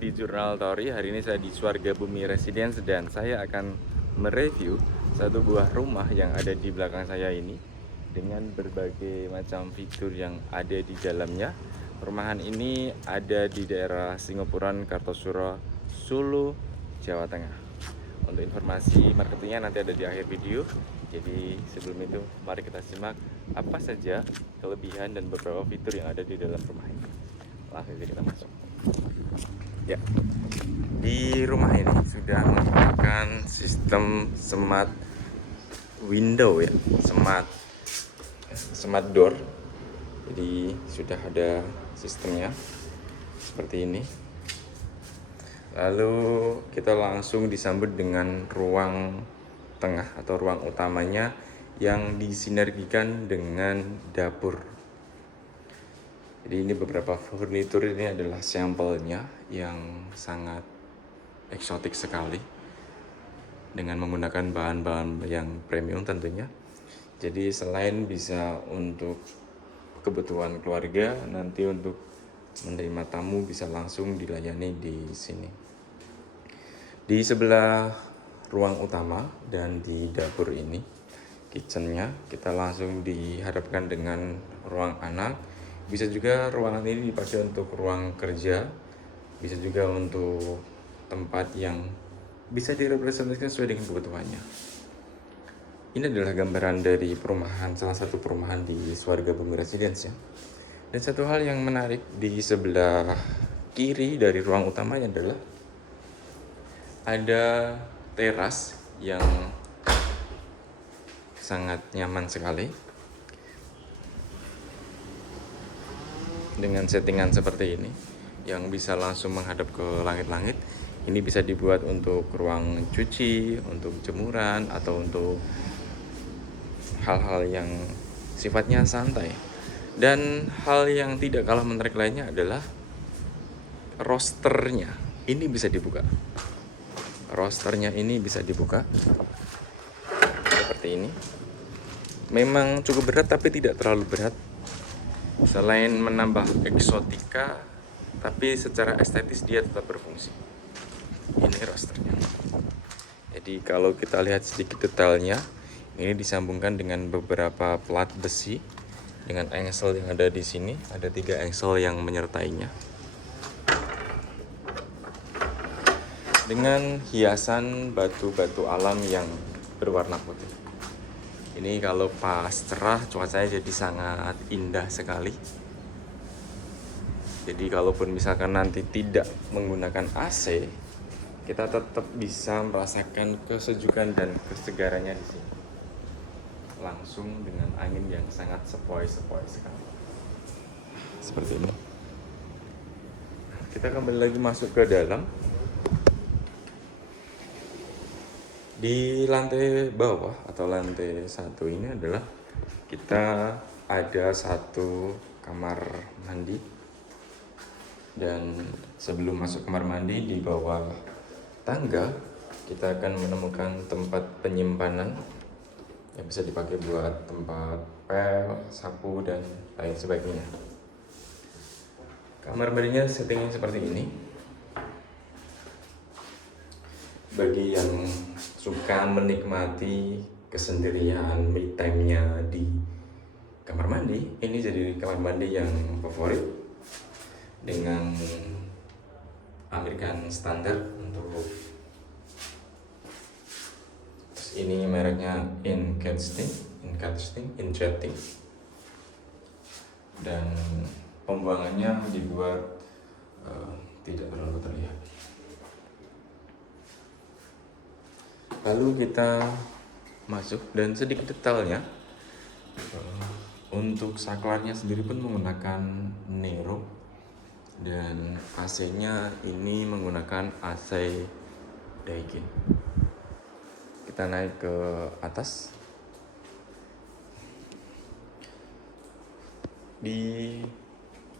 Di Jurnal Tori, hari ini saya di Swarga Bumi Residence dan saya akan mereview satu buah rumah yang ada di belakang saya ini dengan berbagai macam fitur yang ada di dalamnya. Perumahan ini ada di daerah Singopuran, Kartosuro, Solo, Jawa Tengah. Untuk informasi marketingnya nanti ada di akhir video. Jadi sebelum itu mari kita simak apa saja kelebihan dan beberapa fitur yang ada di dalam rumah ini. Langsung saja kita masuk. Ya, di rumah ini sudah menggunakan sistem smart window ya, smart door. Jadi sudah ada sistemnya seperti ini. Lalu kita langsung disambut dengan ruang tengah atau ruang utamanya yang disinergikan dengan dapur. Jadi ini beberapa furnitur, ini adalah sampelnya yang sangat eksotik sekali dengan menggunakan bahan-bahan yang premium tentunya. Jadi selain bisa untuk kebutuhan keluarga, nanti untuk menerima tamu bisa langsung dilayani di sini. Di sebelah ruang utama dan di dapur ini, kitchennya, kita langsung dihadapkan dengan ruang anak. Bisa juga ruangan ini dipakai untuk ruang kerja, bisa juga untuk tempat yang bisa direpresentasikan sesuai dengan kebutuhannya. Ini adalah gambaran dari perumahan, salah satu perumahan di Swarga Bumi Residence ya. Dan satu hal yang menarik di sebelah kiri dari ruang utamanya adalah ada teras yang sangat nyaman sekali. Dengan settingan seperti ini yang bisa langsung menghadap ke langit-langit. Ini bisa dibuat untuk ruang cuci, untuk jemuran, atau untuk hal-hal yang sifatnya santai. Dan hal yang tidak kalah menarik lainnya adalah rosternya. Ini bisa dibuka. Rosternya ini bisa dibuka seperti ini. Memang cukup berat tapi tidak terlalu berat. Selain menambah eksotika, tapi secara estetis dia tetap berfungsi. Ini rosternya. Jadi kalau kita lihat sedikit detailnya, ini disambungkan dengan beberapa plat besi dengan engsel yang ada di sini. Ada 3 engsel yang menyertainya. Dengan hiasan batu-batu alam yang berwarna putih. Ini kalau pas cerah cuacanya jadi sangat indah sekali. Jadi kalaupun misalkan nanti tidak menggunakan AC, kita tetap bisa merasakan kesejukan dan kesegarannya di sini. Langsung dengan angin yang sangat sepoi-sepoi sekali. Seperti ini. Kita kembali lagi masuk ke dalam. Di lantai bawah atau lantai 1 ini adalah kita ada satu kamar mandi. Dan sebelum masuk kamar mandi, di bawah tangga kita akan menemukan tempat penyimpanan yang bisa dipakai buat tempat pel, sapu, dan lain sebagainya. Kamar mandinya settingnya seperti ini. Bagi yang suka menikmati kesendirian me time-nya di kamar mandi, ini jadi kamar mandi yang favorit dengan American standar untuk ini mereknya Incasting dan pembuangannya dibuat tidak terlalu terlihat. Lalu kita masuk dan sedikit detailnya, untuk saklarnya sendiri pun menggunakan Nero dan AC-nya ini menggunakan AC Daikin. Kita naik ke atas. Di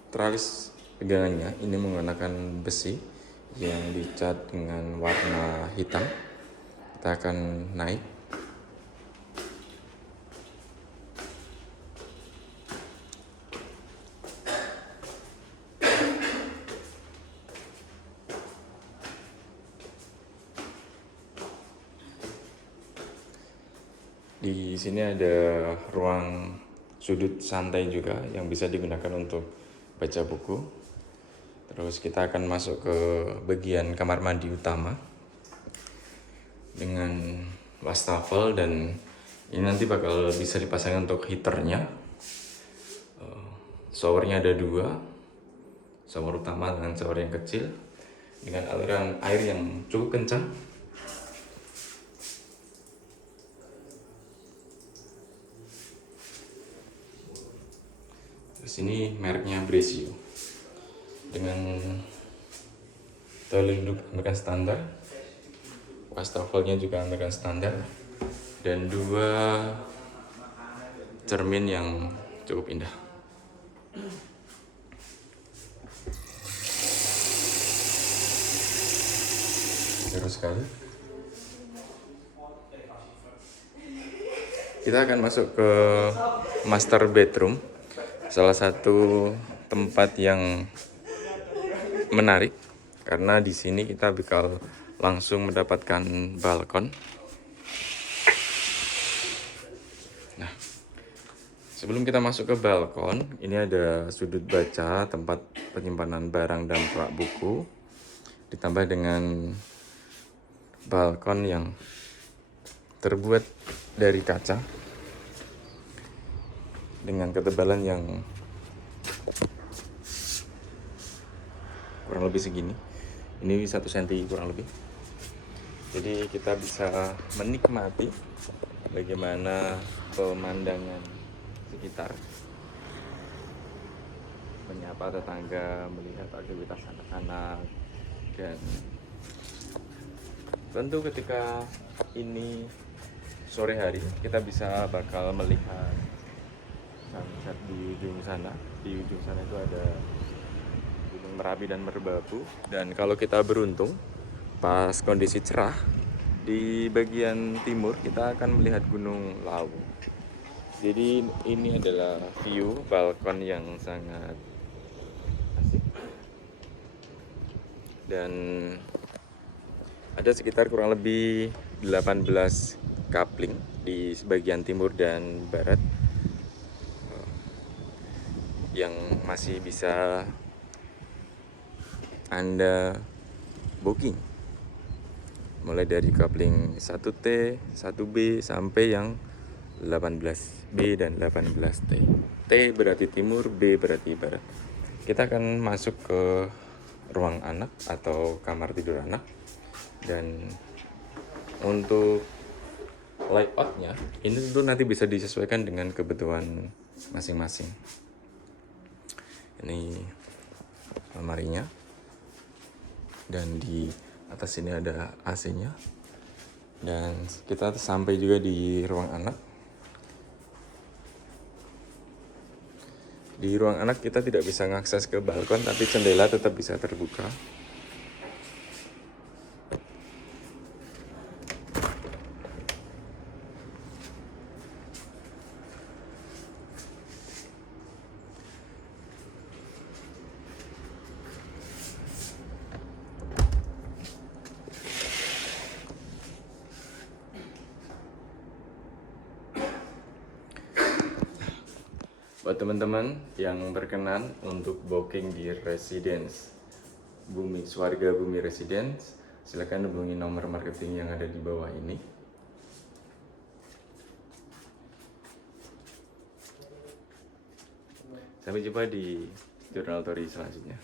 tralis pegangannya ini menggunakan besi yang dicat dengan warna hitam. Kita akan naik. Di sini ada ruang sudut santai juga yang bisa digunakan untuk baca buku. Terus kita akan masuk ke bagian kamar mandi utama dengan wastafel, dan ini nanti bakal bisa dipasang untuk heaternya. Showernya ada dua, shower utama dengan shower yang kecil dengan aliran air yang cukup kencang. Terus ini mereknya Brescio dengan toilet duduk American standar, wastafelnya juga American standar, dan dua cermin yang cukup indah. Terus sekali kita akan masuk ke master bedroom, salah satu tempat yang menarik karena di sini kita bakal langsung mendapatkan balkon. Nah, sebelum kita masuk ke balkon, ini ada sudut baca, tempat penyimpanan barang dan rak buku, ditambah dengan balkon yang terbuat dari kaca dengan ketebalan yang kurang lebih segini. Ini 1 cm kurang lebih. Jadi kita bisa menikmati bagaimana pemandangan sekitar, menyapa tetangga, melihat aktivitas anak-anak, dan tentu ketika ini sore hari kita bisa bakal melihat sunset di ujung sana. Di ujung sana itu ada Gunung Merapi dan Merbabu, dan kalau kita beruntung pas kondisi cerah di bagian timur kita akan melihat Gunung Lawu. Jadi ini adalah view balkon yang sangat asik, dan ada sekitar kurang lebih 18 kapling di bagian timur dan barat yang masih bisa Anda booking, mulai dari kapling 1T, 1B sampai yang 18B dan 18T. T berarti timur, B berarti barat. Kita akan masuk ke ruang anak atau kamar tidur anak, dan untuk layoutnya ini tentu nanti bisa disesuaikan dengan kebutuhan masing-masing. Ini lemarinya, dan di atas ini ada AC-nya, dan kita sampai juga di ruang anak. Di ruang anak kita tidak bisa mengakses ke balkon, tapi jendela tetap bisa terbuka. Buat teman-teman yang berkenan untuk booking di Residence Bumi Swarga Bumi Residence, silakan hubungi nomor marketing yang ada di bawah ini. Sampai jumpa di Jurnal Tori selanjutnya.